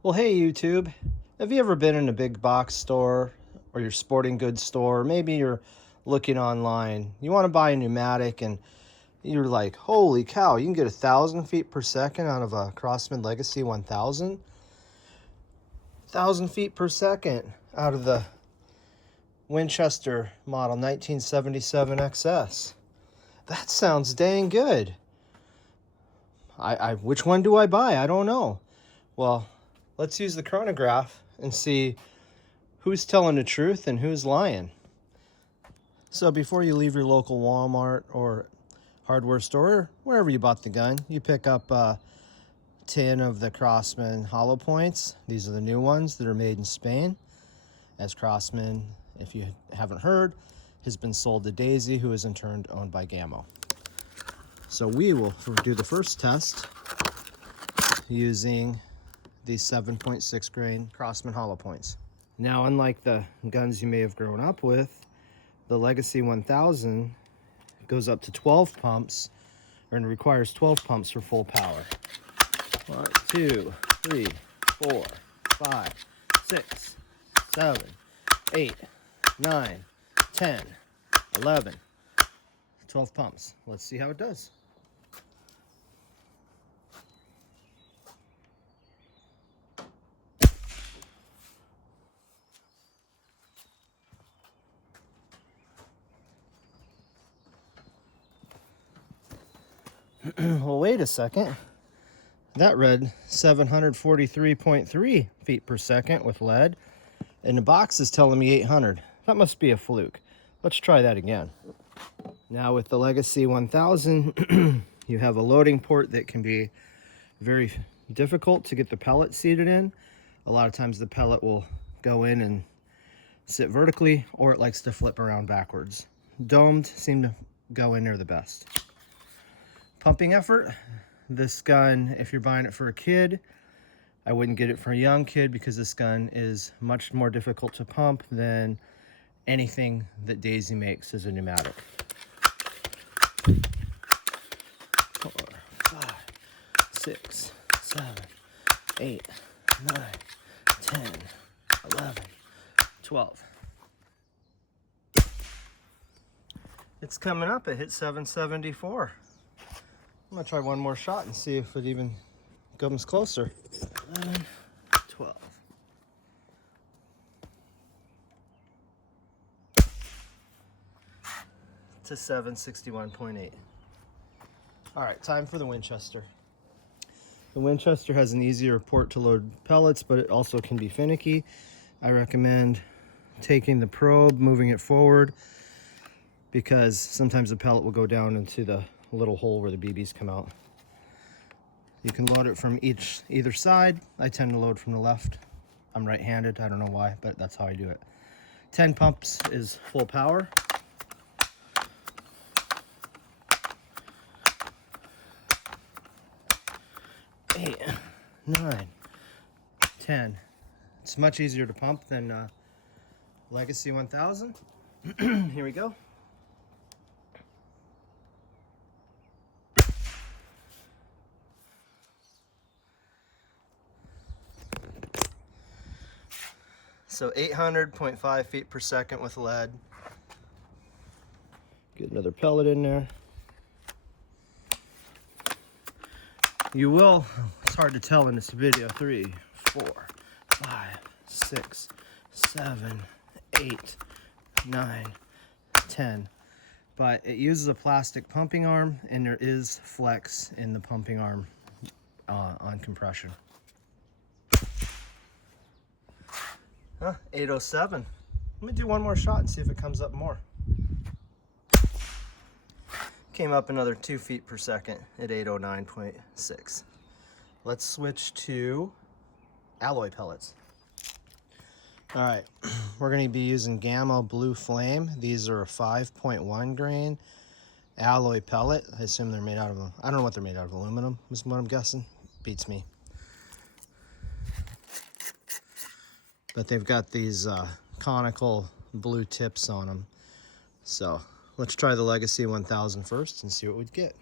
Well, hey YouTube, have you ever been in a big box store or your sporting goods store? Maybe you're looking online. You want to buy a pneumatic and you're like, holy cow, you can get 1,000 feet per second out of a Craftsman Legacy 1000? 1,000 feet per second out of the Winchester model 1977 XS. That sounds dang good. Which one do I buy? I don't know. Well, let's use the chronograph and see who's telling the truth and who's lying. So before you leave your local Walmart or hardware store, wherever you bought the gun, you pick up a tin of the Craftsman hollow points. These are the new ones that are made in Spain. As Craftsman, if you haven't heard, has been sold to Daisy, who is in turn owned by Gammo. So we will do the first test using these 7.6 grain Craftsman hollow points. Now, unlike the guns you may have grown up with, the Legacy 1000 goes up to 12 pumps, and requires 12 pumps for full power. 1, 2, 3, 4, 5, 6, 7, 8, 9, 10, 11, 12 pumps. Let's see how it does. Well, wait a second. That read 743.3 feet per second with lead, and the box is telling me 800. That must be a fluke. Let's try that again. Now with the Legacy 1000, you have a loading port that can be very difficult to get the pellet seated in. A lot of times the pellet will go in and sit vertically, or it likes to flip around backwards. Domed seem to go in there the best. Pumping effort. This gun, if you're buying it for a kid, I wouldn't get it for a young kid because this gun is much more difficult to pump than anything that Daisy makes as a pneumatic. 4, 5, 6, 7, 8, 9, 10, 11, 12. It's coming up. It hit 774. I'm gonna try one more shot and see if it even comes closer. 11, 12. To 761.8. All right, time for the Winchester. The Winchester has an easier port to load pellets, but it also can be finicky. I recommend taking the probe, moving it forward, because sometimes the pellet will go down into the little hole where the BBs come out. You can load it from either side. I tend to load from the left. I'm right-handed, I don't know why, but that's how I do it. 10 pumps is full power. Eight, 9, 10. It's much easier to pump than Legacy 1000. Here we go. So 800.5 feet per second with lead. Get another pellet in there. You will, it's hard to tell in this video, 3, 4, 5, 6, 7, 8, 9, 10. But it uses a plastic pumping arm, and there is flex in the pumping arm on compression. 807. Let me do one more shot and see if it comes up more. Came up another 2 feet per second at 809.6. Let's switch to alloy pellets. All right, we're going to be using Gammo Blue Flame. These are a 5.1 grain alloy pellet. I assume they're made out of, I don't know what they're made out of, aluminum is what I'm guessing. Beats me. But they've got these conical blue tips on them. So let's try the Legacy 1000 first and see what we'd get.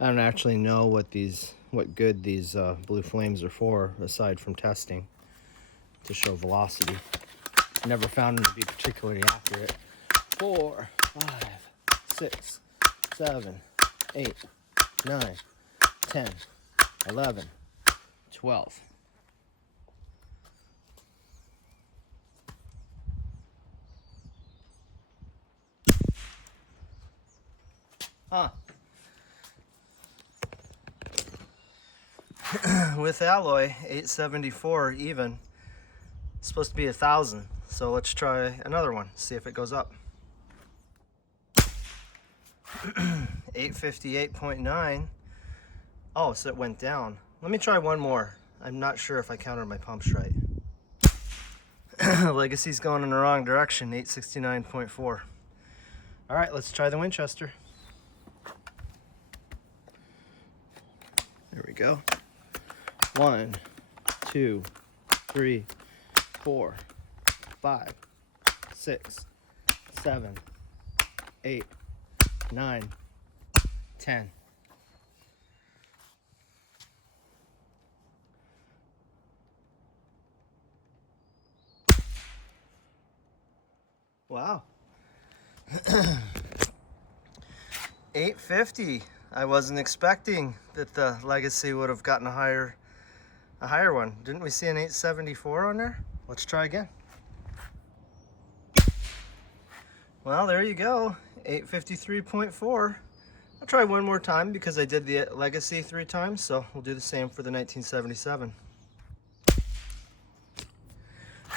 I don't actually know what good these blue flames are for, aside from testing to show velocity. I never found them to be particularly accurate. 4, 5, 6, 7, 8, 9, 10, 11, 12. Huh. With alloy, 874 even. It's supposed to be 1,000. So let's try another one, see if it goes up. 858.9. Oh, so it went down. Let me try one more. I'm not sure if I counted my pumps right. Legacy's going in the wrong direction, 869.4. All right, let's try the Winchester. There we go. 1, 2, 3, 4, 5, 6, 7, 8, 9, 10. Wow. 850. I wasn't expecting that the Legacy would have gotten a higher one. Didn't we see an 874 on there? Let's try again. Well, there you go. 853.4. I'll try one more time because I did the Legacy 3 times, so we'll do the same for the 1977.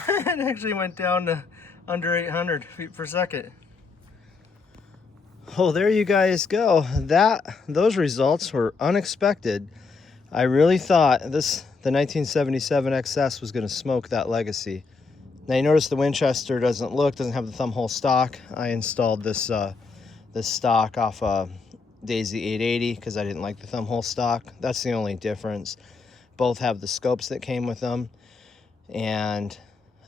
It actually went down to under 800 feet per second. Oh, there you guys go. Those results were unexpected. I really thought the 1977 XS was going to smoke that Legacy. Now you notice the Winchester doesn't have the thumb hole stock. I installed this stock off a Daisy 880 because I didn't like the thumb hole stock. That's the only difference. Both have the scopes that came with them, and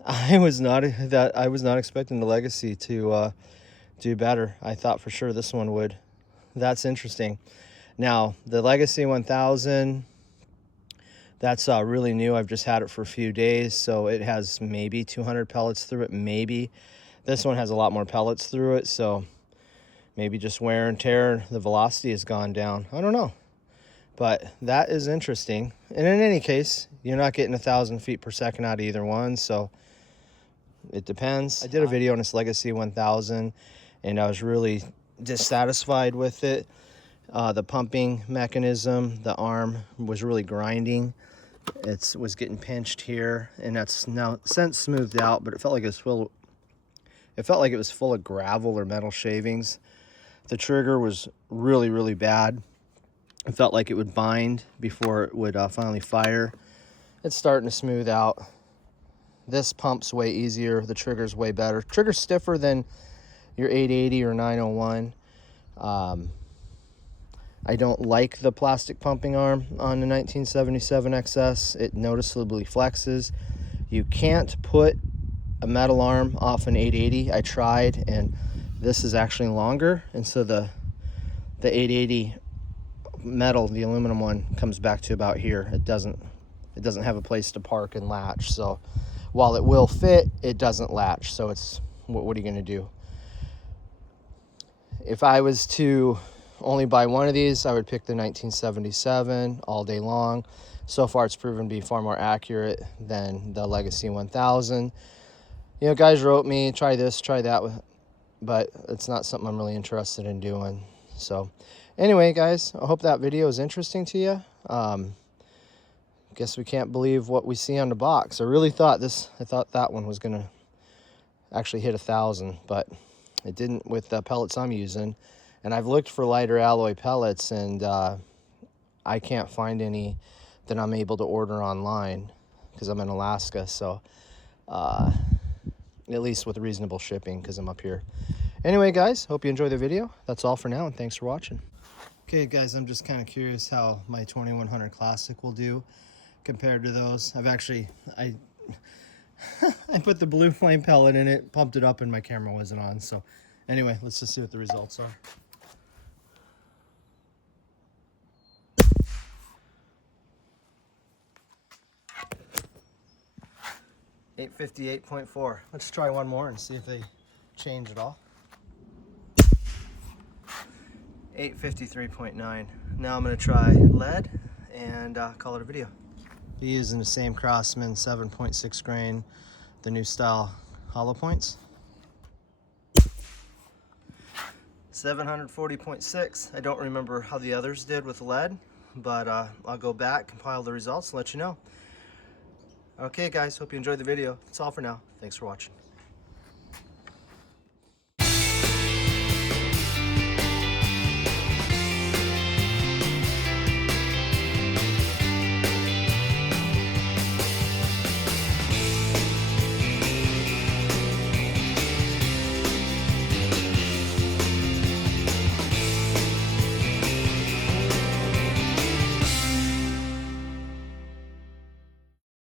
I was not expecting the Legacy to do better. I thought for sure this one would. That's interesting. Now the Legacy 1000, that's really new. I've just had it for a few days, so it has maybe 200 pellets through it, maybe. This one has a lot more pellets through it, so maybe just wear and tear, the velocity has gone down. I don't know, but that is interesting. And in any case, you're not getting 1,000 feet per second out of either one, so it depends. I did a video on this Legacy 1000, and I was really dissatisfied with it. The pumping mechanism, the arm was really grinding. It was getting pinched here, and that's now since smoothed out, but it felt like it was full of gravel or metal shavings. The trigger was really, really bad. It felt like it would bind before it would finally fire. It's starting to smooth out. This pump's way easier. The trigger's way better. Trigger's stiffer than your 880 or 901. I don't like the plastic pumping arm on the 1977 XS. It noticeably flexes. You can't put a metal arm off an 880. I tried, and this is actually longer, and so the 880 metal, the aluminum one, comes back to about here. It doesn't have a place to park and latch, so while it will fit, it doesn't latch. So it's what are you going to do? If I was to only buy one of these, I would pick the 1977 all day long. So far, it's proven to be far more accurate than the Legacy 1000. You know, guys wrote me, try this, try that, but it's not something I'm really interested in doing. So anyway, guys, I hope that video is interesting to you. Guess we can't believe what we see on the box. I thought that one was gonna actually hit 1,000, but it didn't with the pellets I'm using. And I've looked for lighter alloy pellets, and I can't find any that I'm able to order online because I'm in Alaska. So at least with reasonable shipping because I'm up here. Anyway, guys, hope you enjoy the video. That's all for now, and thanks for watching. Okay, guys, I'm just kind of curious how my 2100 Classic will do compared to those. I put the blue flame pellet in it, pumped it up, and my camera wasn't on. So anyway, let's just see what the results are. 858.4. Let's try one more and see if they change at all. 853.9. Now I'm going to try lead and call it a video. Be using the same Craftsman 7.6 grain, the new style hollow points. 740.6. I don't remember how the others did with lead, but I'll go back, compile the results, and let you know. Okay guys, hope you enjoyed the video. That's all for now. Thanks for watching.